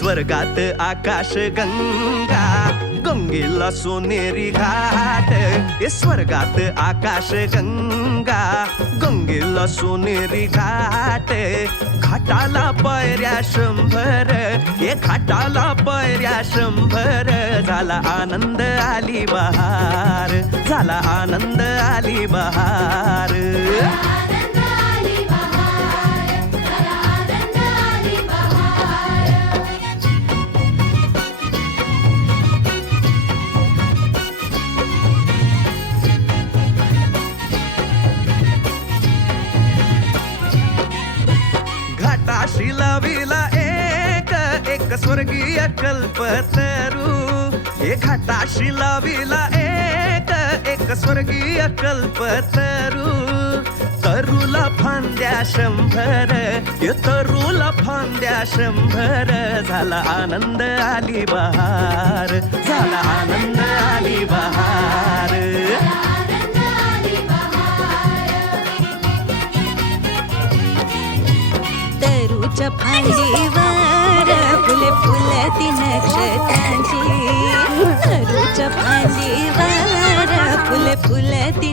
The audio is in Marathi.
स्वर्गात आकाश गंगा, गंगेला सोनेरी घाट. स्वर्गात आकाश गंगा, गंगेला सोनेरी घाट. घाटाला पायऱ्या 100, घाटाला पायऱ्या 100. झाला आनंद आली बहार, झाला आनंद आली बहार. घाटाशी लाविला एक स्वर्गीय कल्पतरू. घाटाशी लाविला एक स्वर्गीय कल्पतरू. तरुला फांद्या 100, तरुला फांद्या 100. झाला आनंद आली बहार, झाला आनंद आली बहार. तरूच्या फांदीवर फुले फुलती नक्षत्रांची. तरूच्या फांदीवर फुले फुलती